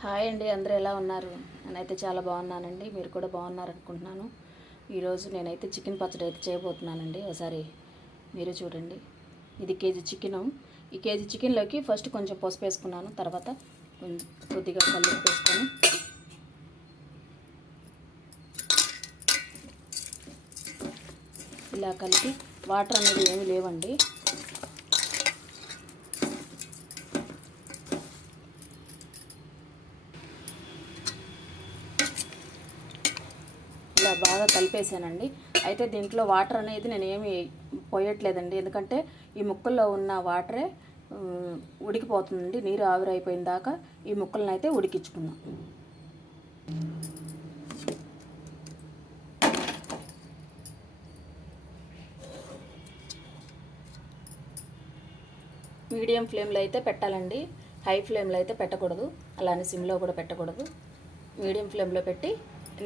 Hi అండి అందరూ ఎలా ఉన్నారు? నేనైతే చాలా బాగున్నానండి మీరు కూడా బాగున్నారు అనుకుంటున్నాను ఈరోజు నేనైతే చికెన్ పచ్చడి అయితే చేయబోతున్నానండి ఒకసారి మీరు చూడండి. ఇది కేజీ చికెను. ఈ కేజీ చికెన్లోకి ఫస్ట్ కొంచెం పసుపు వేసుకున్నాను తర్వాత కొద్దిగా కళ్ళు వేసుకొని. ఇలా కలిపి వాటర్ అనేది ఏమీ లేవండి ఇలా బాగా కలిపేసానండి అయితే దీంట్లో వాటర్ అనేది నేను ఏమి పోయట్లేదండి. ఎందుకంటే ఈ ముక్కల్లో ఉన్న వాటరే ఉడికిపోతుందండి. నీరు ఆవిరైపోయిన దాకా ఈ ముక్కలను అయితే ఉడికించుకుందాం మీడియం ఫ్లేమ్లో అయితే పెట్టాలండి. హై ఫ్లేమ్లో అయితే పెట్టకూడదు. అలానే సిమ్లో కూడా పెట్టకూడదు. మీడియం ఫ్లేమ్లో పెట్టి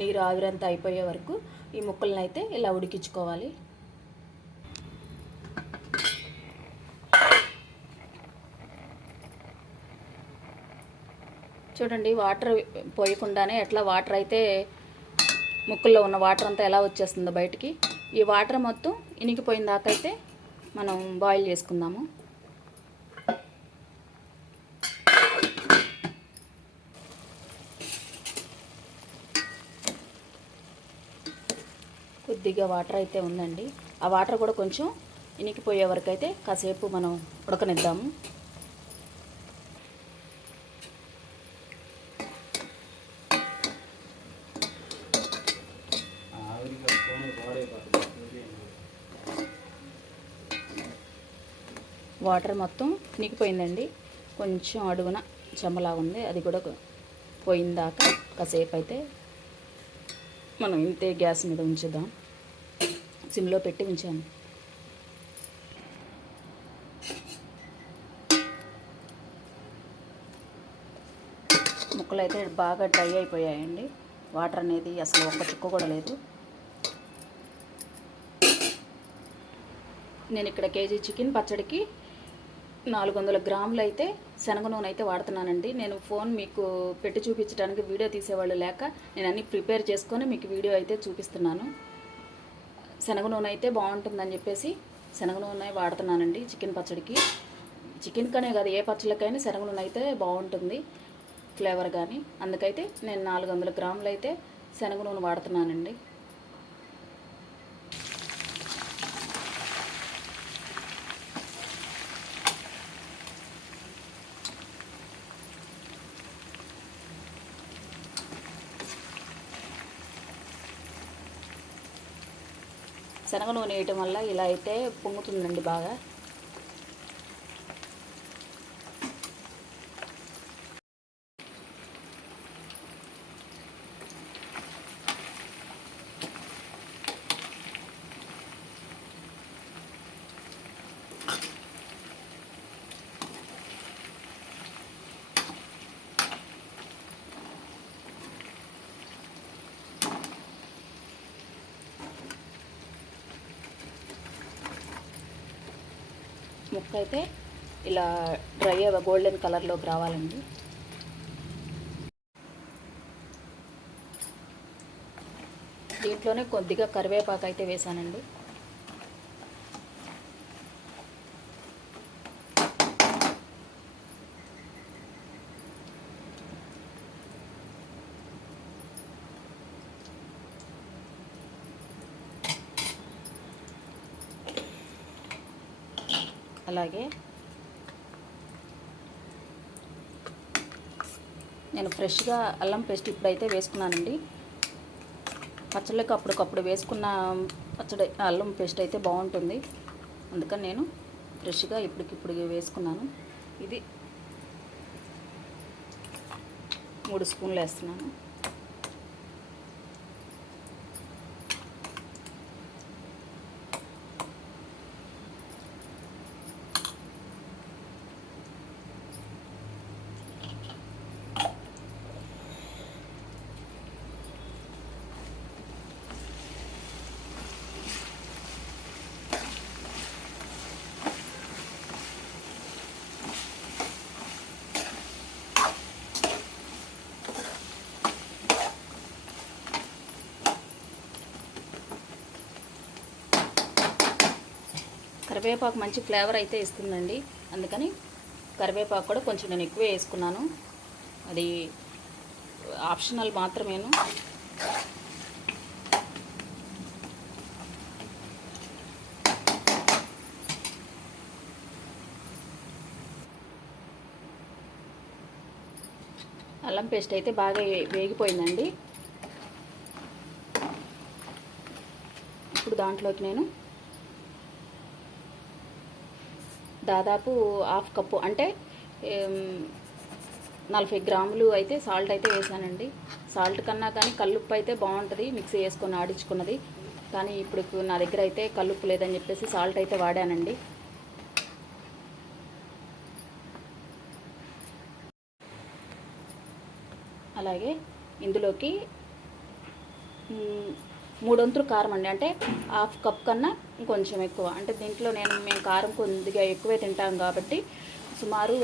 నీరు ఆవిరంతా అయిపోయే వరకు ఈ ముక్కలను అయితే ఇలా ఉడికించుకోవాలి. చూడండి వాటర్ పోయకుండానే ఎట్లా వాటర్ అయితే ముక్కుల్లో ఉన్న వాటర్ అంతా ఎలా వచ్చేస్తుందో బయటికి. ఈ వాటర్ మొత్తం ఇనికిపోయిన దాకా అయితే మనం బాయిల్ చేసుకుందాము. కొద్దిగా వాటర్ అయితే ఉందండి. ఆ వాటర్ కూడా కొంచెం ఇనికిపోయే వరకు అయితే కాసేపు మనం ఉడకనిద్దాము. వాటర్ మొత్తం ఇనికిపోయిందండి. కొంచెం అడుగున చెమ్మలా ఉంది. అది కూడా పోయిందాక కాసేపు అయితే మనం ఇంతే గ్యాస్ మీద ఉంచుదాం. సిమ్లో పెట్టి ఉంచాను. ముక్కలు అయితే బాగా డ్రై అయిపోయాయండి. వాటర్ అనేది అసలు ఒక్క చుక్క కూడా లేదు. నేను ఇక్కడ కేజీ చికెన్ పచ్చడికి నాలుగు వందల గ్రాములు అయితే శనగ నూనె అయితే వాడుతున్నానండి. నేను ఫోన్ మీకు పెట్టి చూపించడానికి వీడియో తీసేవాళ్ళు లేక నేను అన్ని ప్రిపేర్ చేసుకొని మీకు వీడియో అయితే చూపిస్తున్నాను. శనగ నూనె అయితే బాగుంటుందని చెప్పేసి శనగ నూనె వాడుతున్నానండి చికెన్ పచ్చడికి. చికెన్ కనే కాదు ఏ పచ్చళ్ళకైనా శనగ నూనె అయితే బాగుంటుంది ఫ్లేవర్ కానీ అందుకైతే నేను నాలుగు వందల గ్రాములు అయితే శనగ నూనె వాడుతున్నానండి. శనగ నూనె వేయటం వల్ల ఇలా అయితే పొంగుతుందండి బాగా. ముక్క అయితే ఇలా డ్రై గోల్డెన్ కలర్లోకి రావాలండి. దీంట్లోనే కొద్దిగా కరివేపాకు అయితే వేసానండి. అలాగే. నేను ఫ్రెష్గా అల్లం పేస్ట్ ఇప్పుడైతే వేసుకున్నానండి. పచ్చళ్ళకి అప్పటికప్పుడు వేసుకున్న పచ్చడి అల్లం పేస్ట్ అయితే బాగుంటుంది. అందుకని నేను ఫ్రెష్గా ఇప్పటికిప్పుడు వేసుకున్నాను. ఇది మూడు స్పూన్లు వేస్తున్నాను. కరివేపాకు మంచి ఫ్లేవర్ అయితే ఇస్తుందండి. అందుకని కరివేపాకు కూడా కొంచెం నేను ఎక్కువ వేసుకున్నాను. అది ఆప్షనల్ మాత్రమేను. అల్లం పేస్ట్ అయితే బాగా వే- వేగిపోయిందండి. ఇప్పుడు దాంట్లోకి నేను దాదాపు హాఫ్ కప్పు అంటే నలభై గ్రాములు అయితే సాల్ట్ అయితే వేసానండి. సాల్ట్ కన్నా కానీ కల్లుప్పు అయితే బాగుంటుంది మిక్సీ వేసుకొని ఆడించుకున్నది. కానీ ఇప్పుడు నా దగ్గర అయితే కల్లుప్పు లేదని చెప్పేసి సాల్ట్ అయితే వాడానండి. అలాగే ఇందులోకి మూడొంతులు కారం అండి. అంటే హాఫ్ కప్ కన్నా ఇంకొంచెం ఎక్కువ. అంటే దీంట్లో నేను మేము కారం కొద్దిగా ఎక్కువే తింటాం కాబట్టి సుమారు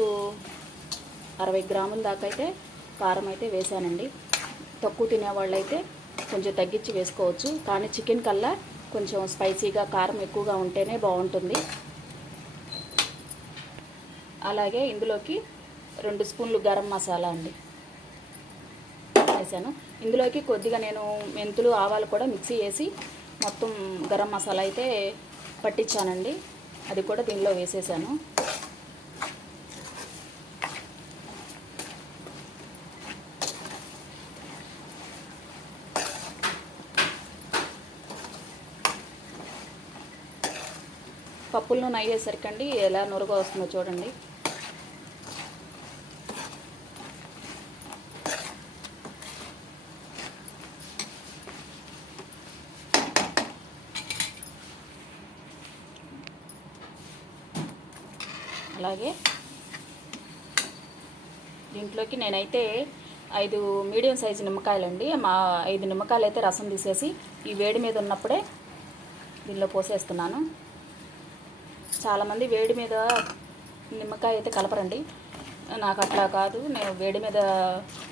అరవై గ్రాముల దాకా అయితే కారం అయితే వేసానండి. తక్కువ తినేవాళ్ళు అయితే కొంచెం తగ్గించి వేసుకోవచ్చు. కానీ చికెన్ కల్లా కొంచెం స్పైసీగా కారం ఎక్కువగా ఉంటేనే బాగుంటుంది. అలాగే ఇందులోకి రెండు స్పూన్లు గరం మసాలా అండి. వేసాను. ఇందులోకి కొద్దిగా నేను మెంతులు ఆవాలు కూడా మిక్సీ వేసి మొత్తం గరం మసాలా అయితే పట్టించానండి. అది కూడా దీనిలో వేసేసాను. పప్పులను నూనె అయ్యేసరికండి ఎలా నురగ వస్తుందో చూడండి. అలాగే దీంట్లోకి నేనైతే ఐదు మీడియం సైజు నిమ్మకాయలండి. మా ఐదు నిమ్మకాయలు అయితే రసం తీసేసి ఈ వేడి మీద ఉన్నప్పుడే దీనిలో పోసేస్తున్నాను. చాలామంది వేడి మీద నిమ్మకాయ అయితే కలపరండి. నాకు అట్లా కాదు. నేను వేడి మీద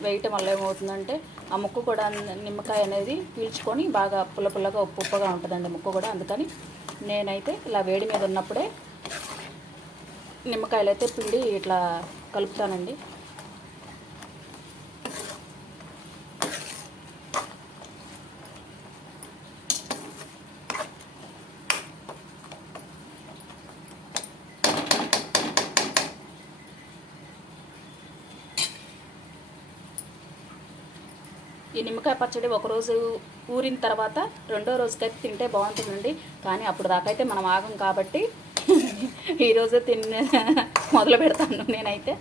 వేయటం వల్ల ఏమవుతుందంటే ఆ ముక్కు కూడా నిమ్మకాయ అనేది పీల్చుకొని బాగా పుల్ల పుల్లగా ఉప్పు ఉప్పుగా ఉంటుందండి ముక్కు కూడా. అందుకని నేనైతే ఇలా వేడి మీద ఉన్నప్పుడే నిమ్మకాయలు అయితే పిండి ఇట్లా కలుపుతానండి. ఈ నిమ్మకాయ పచ్చడి ఒకరోజు ఊరిన తర్వాత రెండో రోజుకైతే తింటే బాగుంటుందండి. కానీ అప్పుడు దాకైతే మనం ఆగం కాబట్టి ఈరోజు తిన్న మొదలు పెడతాను నేనైతే.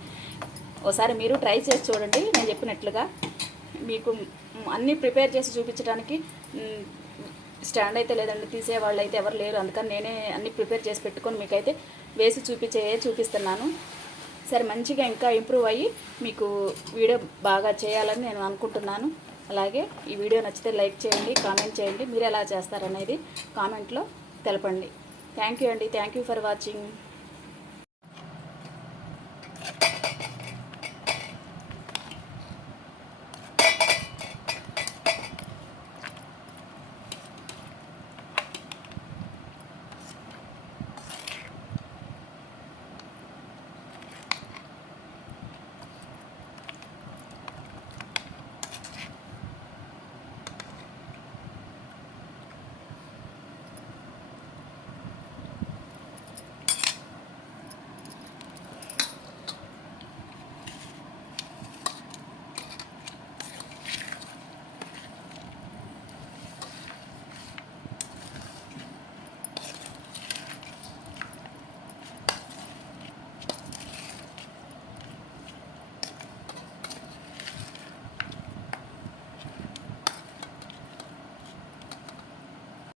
ఒకసారి మీరు ట్రై చేసి చూడండి నేను చెప్పినట్లుగా. మీకు అన్నీ ప్రిపేర్ చేసి చూపించడానికి స్టాండ్ అయితే లేదండి తీసేవాళ్ళు అయితే ఎవరు లేరు. అందుకని నేనే అన్నీ ప్రిపేర్ చేసి పెట్టుకొని మీకైతే వేసి చూపించే చూపిస్తున్నాను. సరే మంచిగా ఇంకా ఇంప్రూవ్ అయ్యి మీకు వీడియో బాగా చేయాలని నేను అనుకుంటున్నాను. అలాగే ఈ వీడియో నచ్చితే లైక్ చేయండి కామెంట్ చేయండి. మీరు ఎలా చేస్తారనేది కామెంట్లో తెలపండి. థ్యాంక్ యూ అండి థ్యాంక్ యూ ఫర్ వాచింగ్